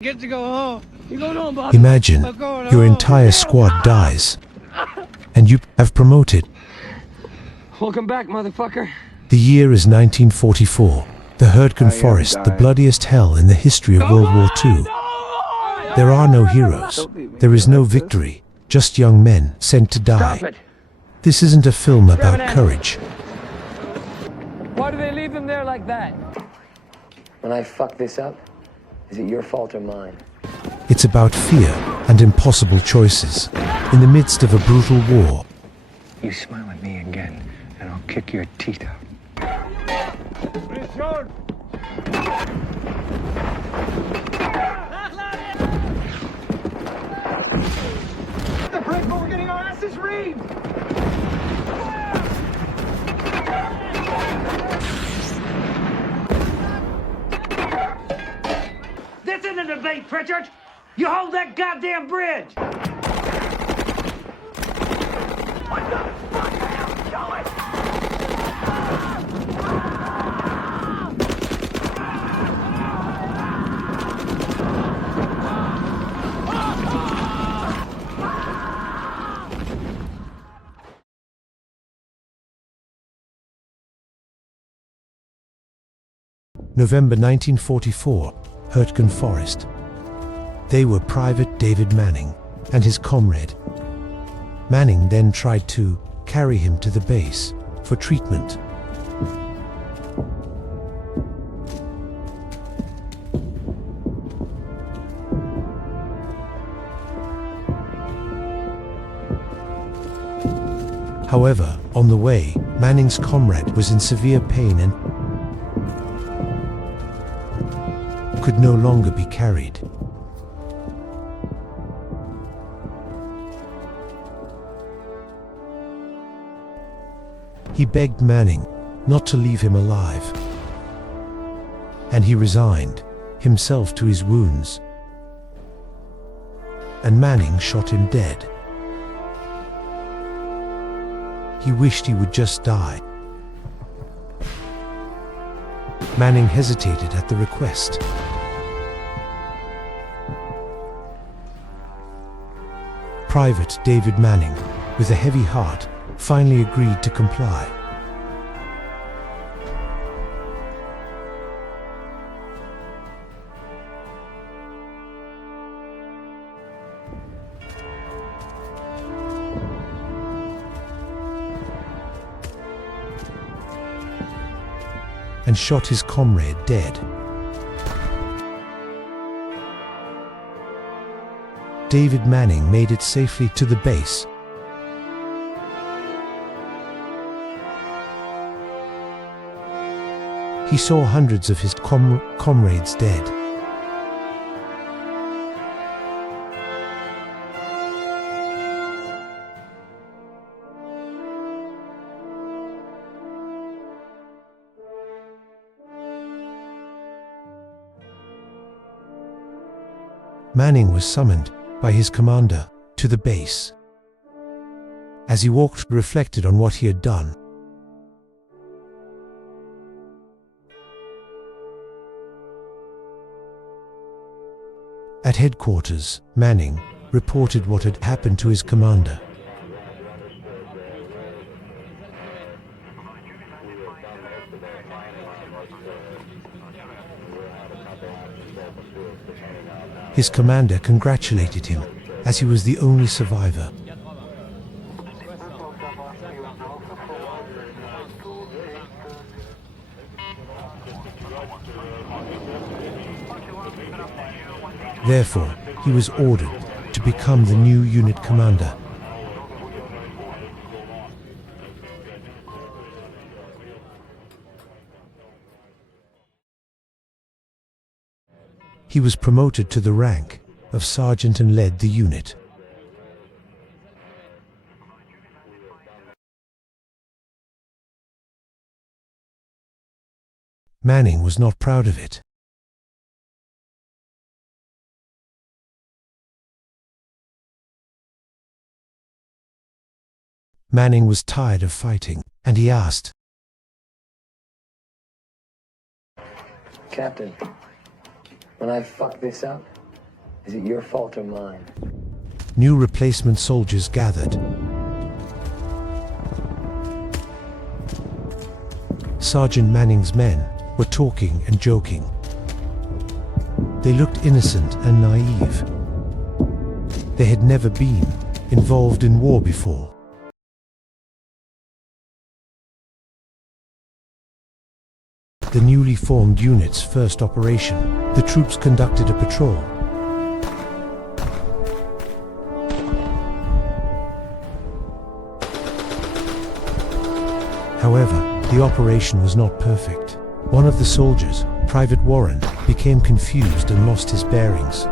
Get to go home. You're going home, boss. Imagine your entire squad dies, and you have promoted. Welcome back, motherfucker. The year is 1944. The Hürtgen forest, the bloodiest hell in the history of World War II. There are no heroes. There is no victory. Just young men sent to die. This isn't a film about courage. Why do they leave them there like that? When I fuck this up, is it your fault or mine? It's about fear and impossible choices in the midst of a brutal war. You smile at me again, and I'll kick your teeth out. The break, but we're getting our asses reamed. This isn't a debate, Pritchard. You hold that goddamn bridge. What the fuck are you doing? November 1944, Hürtgen Forest. They were Private David Manning and his comrade. Manning then tried to carry him to the base for treatment. However, on the way, Manning's comrade was in severe pain and could no longer be carried. He begged Manning not to leave him alive, and he resigned himself to his wounds, and Manning shot him dead. He wished he would just die. Manning hesitated at the request. Private David Manning, with a heavy heart, finally agreed to comply. And shot his comrade dead. David Manning made it safely to the base. He saw hundreds of his comrades dead. Manning was summoned by his commander to the base. As he walked, reflected on what he had done. At headquarters, Manning reported what had happened to his commander. His commander congratulated him, as he was the only survivor. Therefore, he was ordered to become the new unit commander. He was promoted to the rank of sergeant and led the unit. Manning was not proud of it. Manning was tired of fighting, and he asked, Captain, when I fuck this up, Is it your fault or mine? New replacement soldiers gathered. Sergeant Manning's men were talking and joking. They looked innocent and naive. They had never been involved in war before. The newly formed unit's first operation, the troops conducted a patrol. However, the operation was not perfect. One of the soldiers, Private Warren, became confused and lost his bearings.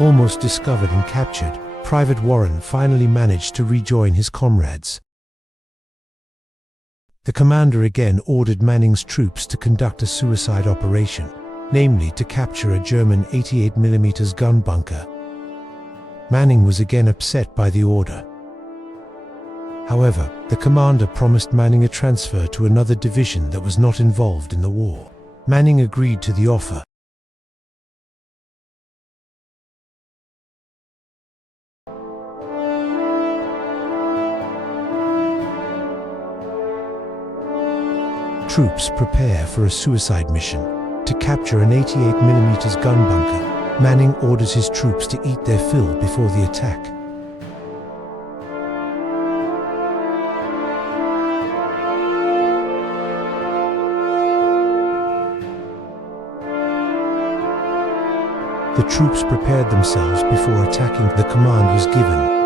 Almost discovered and captured, Private Warren finally managed to rejoin his comrades. The commander again ordered Manning's troops to conduct a suicide operation, namely to capture a German 88mm gun bunker. Manning was again upset by the order. However, the commander promised Manning a transfer to another division that was not involved in the war. Manning agreed to the offer. Troops prepare for a suicide mission to capture an 88mm gun bunker. Manning orders his troops to eat their fill before the attack. The troops prepared themselves before attacking. The command was given.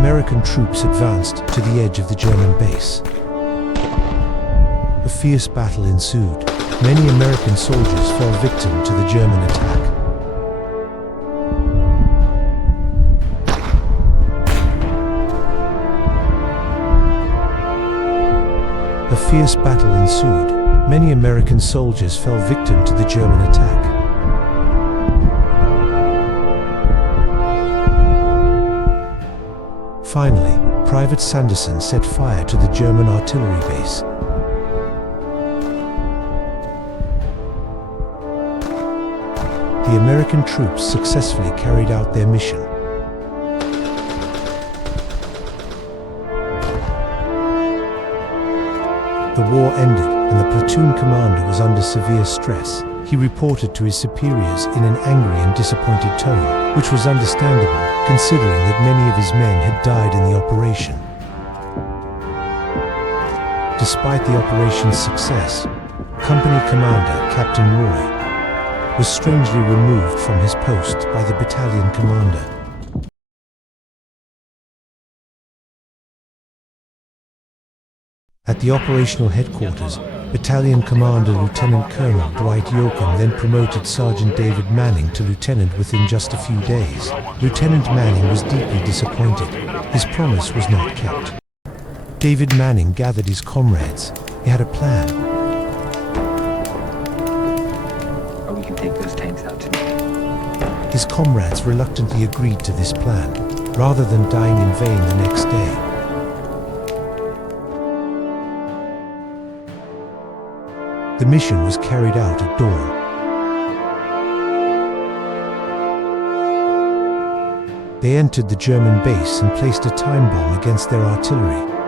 American troops advanced to the edge of the German base. fierce battle ensued. Many American soldiers fell victim to the German attack. A fierce battle ensued. Many American soldiers fell victim to the German attack. Finally, Private Sanderson set fire to the German artillery base. The American troops successfully carried out their mission. The war ended, and the platoon commander was under severe stress. He reported to his superiors in an angry and disappointed tone, which was understandable, considering that many of his men had died in the operation. Despite the operation's success, company commander Captain Roy was strangely removed from his post by the battalion commander. At the operational headquarters, Battalion Commander Lieutenant Colonel Dwight Yoakum then promoted Sergeant David Manning to lieutenant within just a few days. Lieutenant Manning was deeply disappointed. His promise was not kept. David Manning gathered his comrades. He had a plan. Or we can take those tanks out tonight. His comrades reluctantly agreed to this plan, rather than dying in vain the next day. The mission was carried out at dawn. They entered the German base and placed a time bomb against their artillery.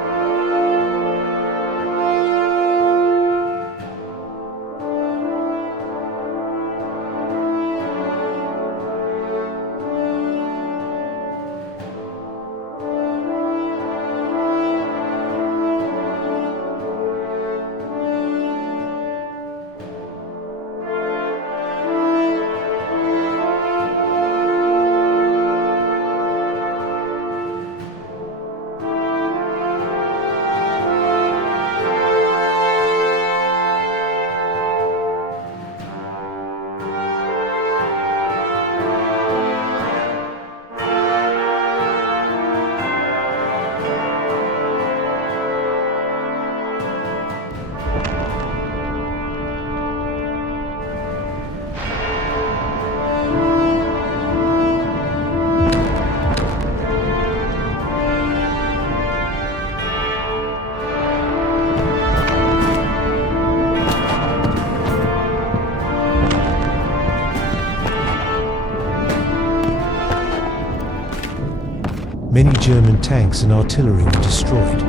Many German tanks and artillery were destroyed.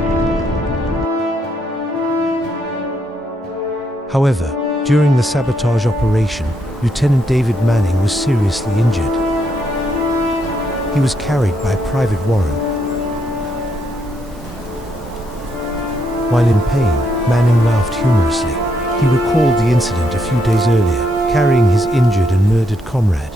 However, during the sabotage operation, Lieutenant David Manning was seriously injured. He was carried by Private Warren. While in pain, Manning laughed humorously. He recalled the incident a few days earlier, carrying his injured and murdered comrade.